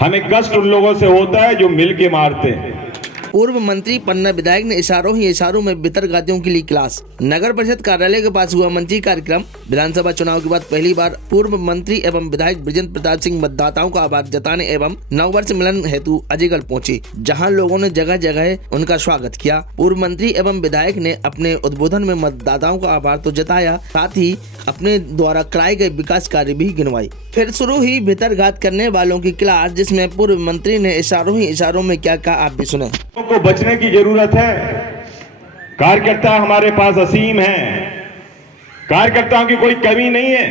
हमें कष्ट उन लोगों से होता है जो मिल के मारते हैं। पूर्व मंत्री पन्ना विधायक ने इशारों ही इशारों में भितरघातियों के लिए क्लास। नगर परिषद कार्यालय के पास हुआ मंची कार्यक्रम। विधानसभा चुनाव के बाद पहली बार पूर्व मंत्री एवं विधायक बृजेंद्र प्रताप सिंह मतदाताओं का आभार जताने एवं नववर्ष मिलन हेतु अजयगढ़ पहुंचे, जहां लोगों ने जगह जगह उनका स्वागत किया। पूर्व मंत्री एवं विधायक ने अपने उद्बोधन में मतदाताओं का आभार तो जताया, साथ ही अपने द्वारा कराए गए विकास कार्य भी गिनवाई। फिर शुरू हुई भितरघात करने वालों की क्लास, जिसमें पूर्व मंत्री ने इशारों ही इशारों में क्या कहा, आप भी सुने। को बचने की जरूरत है। कार्यकर्ता हमारे पास असीम है, कार्यकर्ताओं की कोई कमी नहीं है,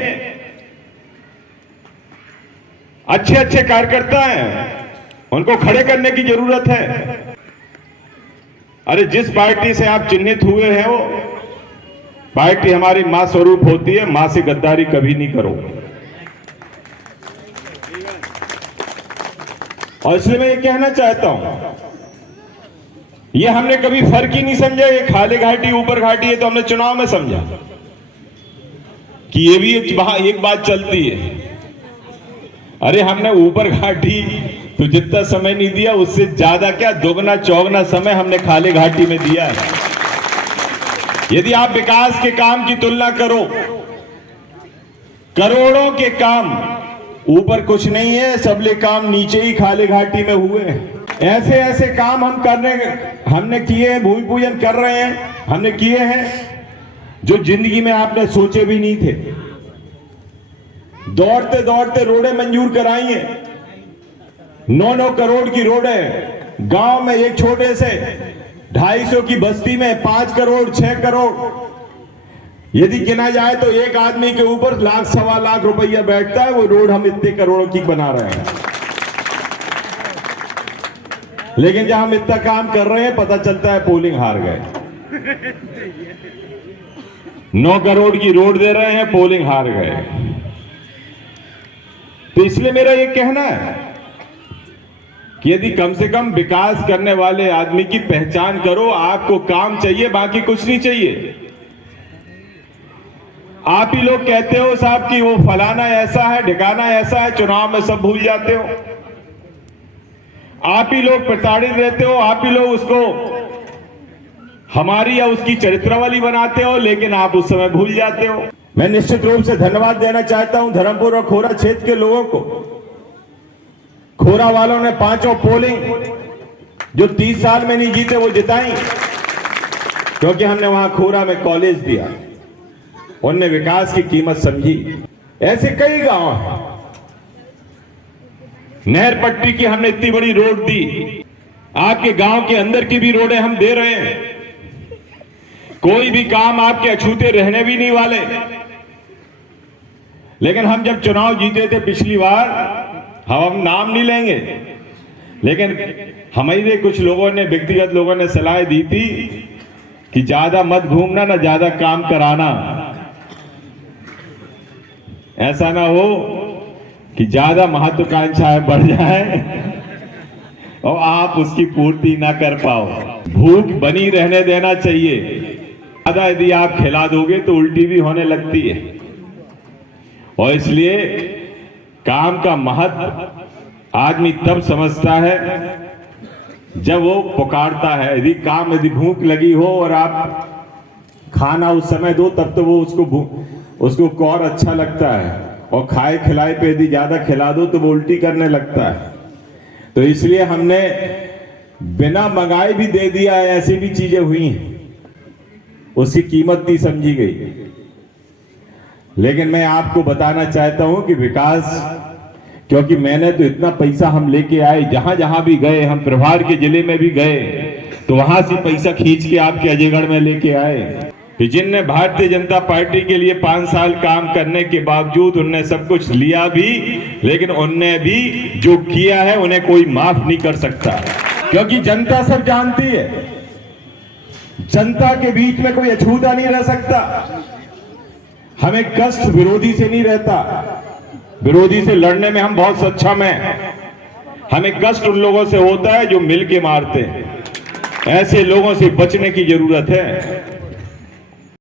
अच्छे अच्छे कार्यकर्ता हैं, उनको खड़े करने की जरूरत है। अरे जिस पार्टी से आप चिन्हित हुए हैं वो पार्टी हमारी मां स्वरूप होती है। मां से गद्दारी कभी नहीं करो। और इसलिए मैं ये कहना चाहता हूं, ये हमने कभी फर्क ही नहीं समझा, ये खाले घाटी ऊपर घाटी है, तो हमने चुनाव में समझा कि ये भी एक बात चलती है। अरे हमने ऊपर घाटी तो जितना समय नहीं दिया, उससे ज्यादा क्या दोगुना चौगुना समय हमने खाले घाटी में दिया है। यदि आप विकास के काम की तुलना करो, करोड़ों के काम ऊपर कुछ नहीं है, सबले काम नीचे ही खाले घाटी में हुए हैं। ऐसे ऐसे काम हमने किए हैं, भूमि पूजन कर रहे हैं, हमने किए हैं जो जिंदगी में आपने सोचे भी नहीं थे। दौड़ते दौड़ते रोडें मंजूर कराई हैं, 9-9 करोड़ की रोडें। गांव में एक छोटे से 250 की बस्ती में 5 करोड़ 6 करोड़ यदि गिना जाए तो एक आदमी के ऊपर लाख सवा लाख रुपया बैठता है। वो रोड हम इतने करोड़ों की बना रहे हैं, लेकिन जब हम इतना काम कर रहे हैं पता चलता है पोलिंग हार गए। 9 करोड़ की रोड दे रहे हैं, पोलिंग हार गए। तो इसलिए मेरा ये कहना है कि यदि कम से कम विकास करने वाले आदमी की पहचान करो। आपको काम चाहिए, बाकी कुछ नहीं चाहिए। आप ही लोग कहते हो साहब कि वो फलाना ऐसा है, ठिकाना ऐसा है, चुनाव में सब भूल जाते हो। आप ही लोग प्रताड़ित रहते हो, आप ही लोग उसको हमारी या उसकी चरित्रावली बनाते हो, लेकिन आप उस समय भूल जाते हो। मैं निश्चित रूप से धन्यवाद देना चाहता हूं धर्मपुर और खोरा क्षेत्र के लोगों को। खोरा वालों ने 5 पोलिंग जो 30 साल में नहीं जीते वो जिताई, क्योंकि हमने वहां खोरा में कॉलेज दिया, उनने विकास की कीमत समझी। ऐसे कई गांव हैं, नहर पट्टी की हमने इतनी बड़ी रोड दी, आपके गांव के अंदर की भी रोडें हम दे रहे हैं। कोई भी काम आपके अछूते रहने भी नहीं वाले। लेकिन हम जब चुनाव जीते थे पिछली बार, हम नाम नहीं लेंगे, लेकिन हमारे कुछ लोगों ने, व्यक्तिगत लोगों ने सलाह दी थी कि ज्यादा मत घूमना, ना ज्यादा काम कराना। ऐसा ना हो कि ज्यादा महत्वाकांक्षाएं बढ़ जाए और आप उसकी पूर्ति ना कर पाओ। भूख बनी रहने देना चाहिए। ज्यादा यदि आप खिला दोगे तो उल्टी भी होने लगती है। और इसलिए काम का महत्व आदमी तब समझता है जब वो पुकारता है। यदि भूख लगी हो और आप खाना उस समय दो, तब तो वो उसको और अच्छा लगता है। और खाए खिलाए पे यदि ज्यादा खिला दो तो वो उल्टी करने लगता है। तो इसलिए हमने बिना मंगाए भी दे दिया है। ऐसी भी चीजें हुई हैं, उसकी कीमत नहीं समझी गई। लेकिन मैं आपको बताना चाहता हूं कि विकास, क्योंकि मैंने तो इतना पैसा हम लेके आए, जहां जहां भी गए, हम प्रभार के जिले में भी गए तो वहां से पैसा खींच के आपके अजयगढ़ में लेके आए। कि जिनने भारतीय जनता पार्टी के लिए 5 साल काम करने के बावजूद उनने सब कुछ लिया भी, लेकिन उनने भी जो किया है उन्हें कोई माफ नहीं कर सकता। क्योंकि जनता सब जानती है, जनता के बीच में कोई अछूता नहीं रह सकता। हमें कष्ट विरोधी से नहीं रहता, विरोधी से लड़ने में हम बहुत सक्षम हैं। हमें कष्ट उन लोगों से होता है जो मिल के मारते हैं। ऐसे लोगों से बचने की जरूरत है।